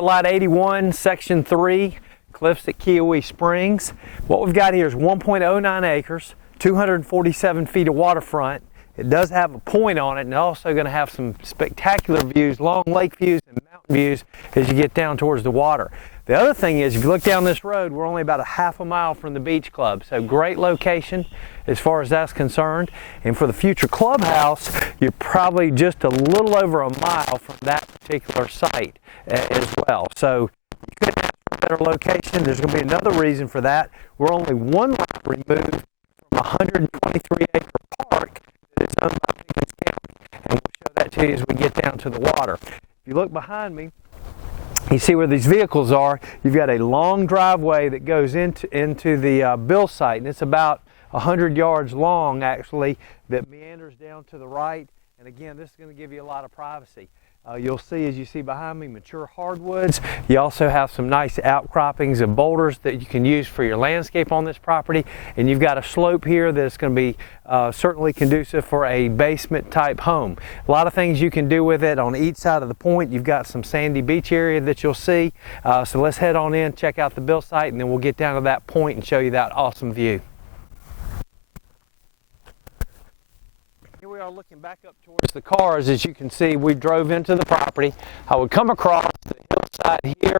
Lot 81, Section 3, Cliffs at Kiowee Springs. What we've got here is 1.09 acres, 247 feet of waterfront. It does have a point on it, and also going to have some spectacular views, long lake views and mountain views as you get down towards the water. The other thing is, if you look down this road, we're only about a half a mile from the beach club, so great location as far as that's concerned. And for the future clubhouse, you're probably just a little over a mile from that particular site as well. So you couldn't ask for a better location. There's going to be another reason for that. We're only one lot removed from a 123-acre park that is owned by Pickens County, and we'll show that to you as we get down to the water. If you look behind me, you see where these vehicles are. You've got a long driveway that goes into the bill site, and it's about 100 yards long, actually, that meanders down to the right. And again, this is going to give you a lot of privacy. You'll see, as you see behind me, mature hardwoods. You also have some nice outcroppings of boulders that you can use for your landscape on this property. And you've got a slope here that's going to be certainly conducive for a basement type home. A lot of things you can do with it on each side of the point. You've got some sandy beach area that you'll see. So let's head on in, check out the bill site, and then we'll get down to that point and show you that awesome view. Here we are looking back up towards the cars. As you can see, we drove into the property. I would come across the hillside here,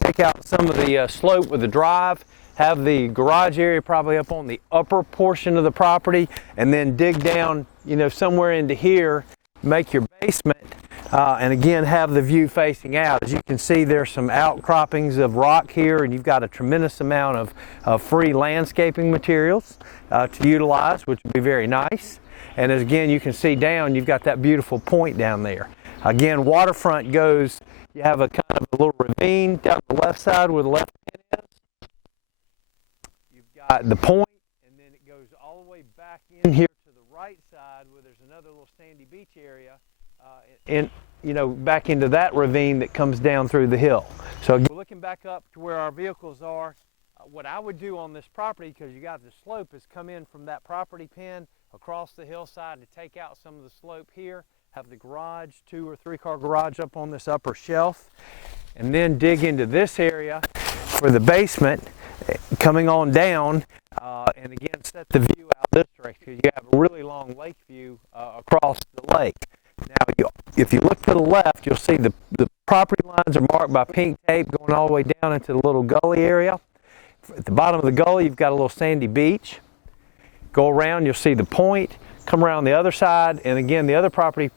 take out some of the slope with the drive, have the garage area probably up on the upper portion of the property, and then dig down, somewhere into here, make your basement, and again have the view facing out. As you can see, there's some outcroppings of rock here, and you've got a tremendous amount of free landscaping materials to utilize, which would be very nice. And as again, you can see down, you've got that beautiful point down there. Again, waterfront goes, you have a kind of a little ravine down the left side where the left end is. You've got the point, and then it goes all the way back in here to the right side where there's another little sandy beach area, back into that ravine that comes down through the hill. So again, looking back up to where our vehicles are, what I would do on this property, because you got the slope, is come in from that property pin across the hillside to take out some of the slope here, have the garage, 2 or 3 car garage up on this upper shelf, and then dig into this area for the basement, coming on down, and again set the view out this direction. You have a really long lake view across the lake. Now, if you look to the left, you'll see the property lines are marked by pink tape going all the way down into the little gully area. At the bottom of the gully, you've got a little sandy beach. Go around, you'll see the point, come around the other side, and again, the other property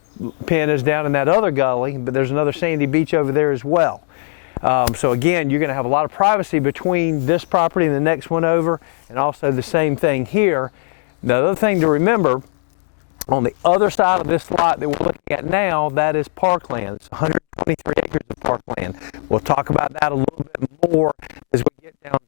pin is down in that other gully, but there's another sandy beach over there as well. So again, you're going to have a lot of privacy between this property and the next one over, and also the same thing here. The other thing to remember, on the other side of this lot that we're looking at now, that is parkland. It's 123 acres of parkland. We'll talk about that a little bit more as we get down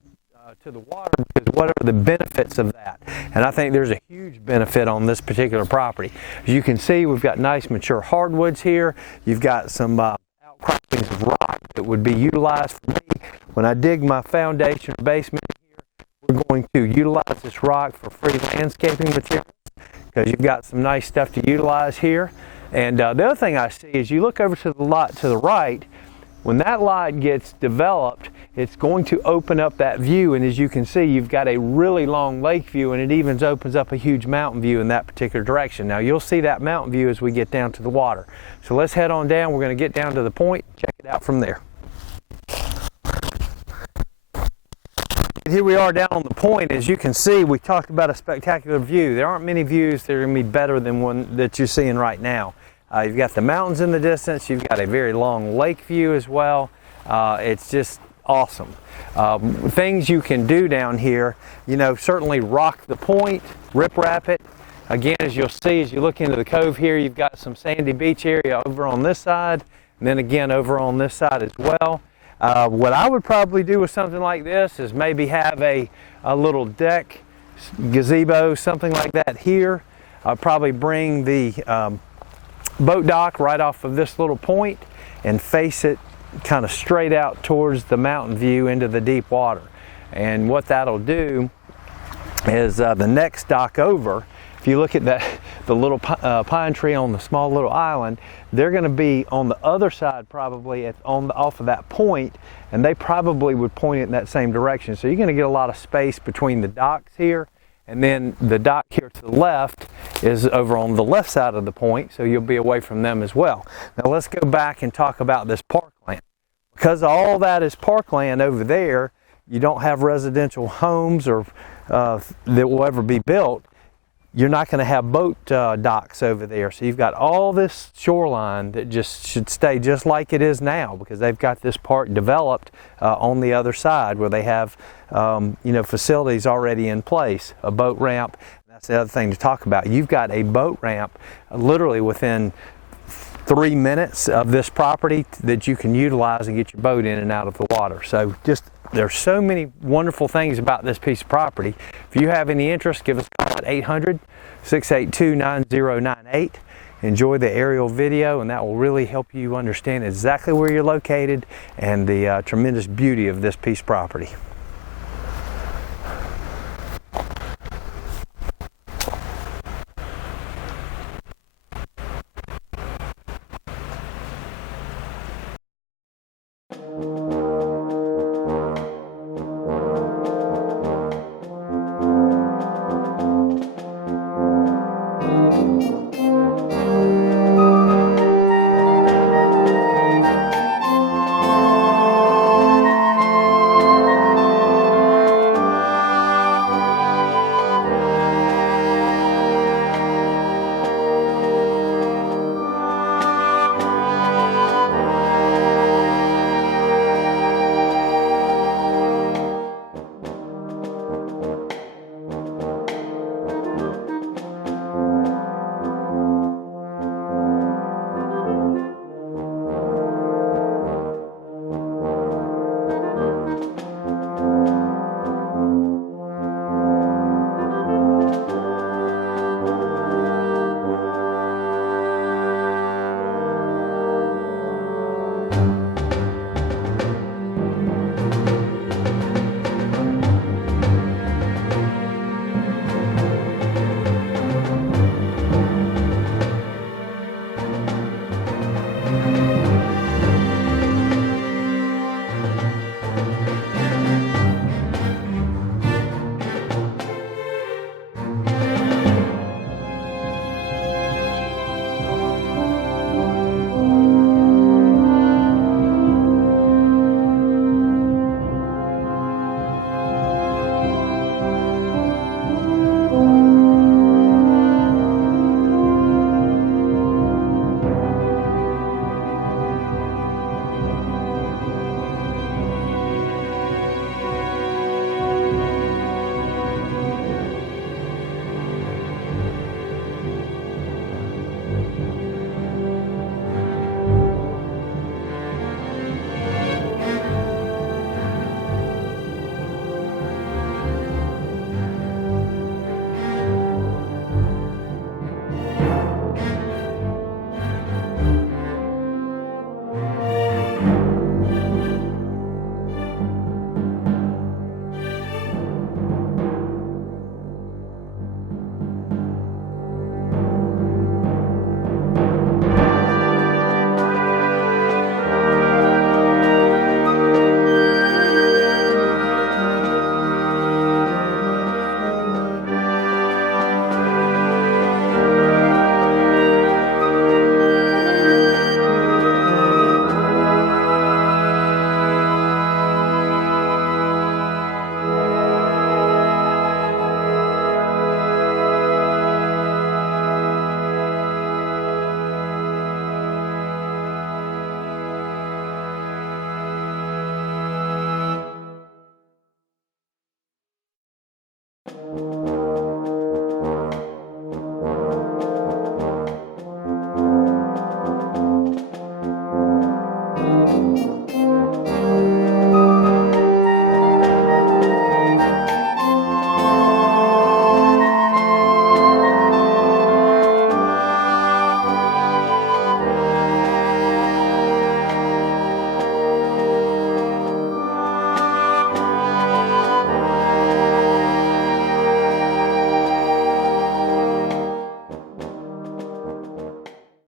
to the water, because what are the benefits of that? And I think there's a huge benefit on this particular property. As you can see, we've got nice mature hardwoods here. You've got some outcroppings of rock that would be utilized for me. When I dig my foundation or basement here, we're going to utilize this rock for free landscaping materials, because you've got some nice stuff to utilize here. And the other thing I see is, you look over to the lot to the right, when that lot gets developed, it's going to open up that view, and as you can see, you've got a really long lake view, and it even opens up a huge mountain view in that particular direction. Now, you'll see that mountain view as we get down to the water. So let's head on down. We're going to get down to the point and check it out from there. Here we are down on the point. As you can see, we talked about a spectacular view. There aren't many views that are going to be better than one that you're seeing right now. You've got the mountains in the distance. You've got a very long lake view as well. It's just awesome. Things you can do down here, certainly rock the point, rip-rap it. Again, as you'll see, as you look into the cove here, you've got some sandy beach area over on this side, and then again over on this side as well. What I would probably do with something like this is maybe have a little deck, gazebo, something like that here. I'll probably bring the boat dock right off of this little point and face it kind of straight out towards the mountain view into the deep water. And what that'll do is the next dock over, if you look at the little pine tree on the small little island, they're going to be on the other side probably off of that point, and they probably would point it in that same direction. So you're going to get a lot of space between the docks here, and then the dock here to the left is over on the left side of the point, so you'll be away from them as well. Now let's go back and talk about this parkland. Because all that is parkland over there, you don't have residential homes or that will ever be built. You're not going to have boat docks over there. So you've got all this shoreline that just should stay just like it is now, because they've got this part developed on the other side where they have facilities already in place, a boat ramp. That's the other thing to talk about. You've got a boat ramp literally within 3 minutes of this property that you can utilize and get your boat in and out of the water. So there's so many wonderful things about this piece of property. If you have any interest, give us a call at 800-682-9098. Enjoy the aerial video, and that will really help you understand exactly where you're located and the tremendous beauty of this piece of property.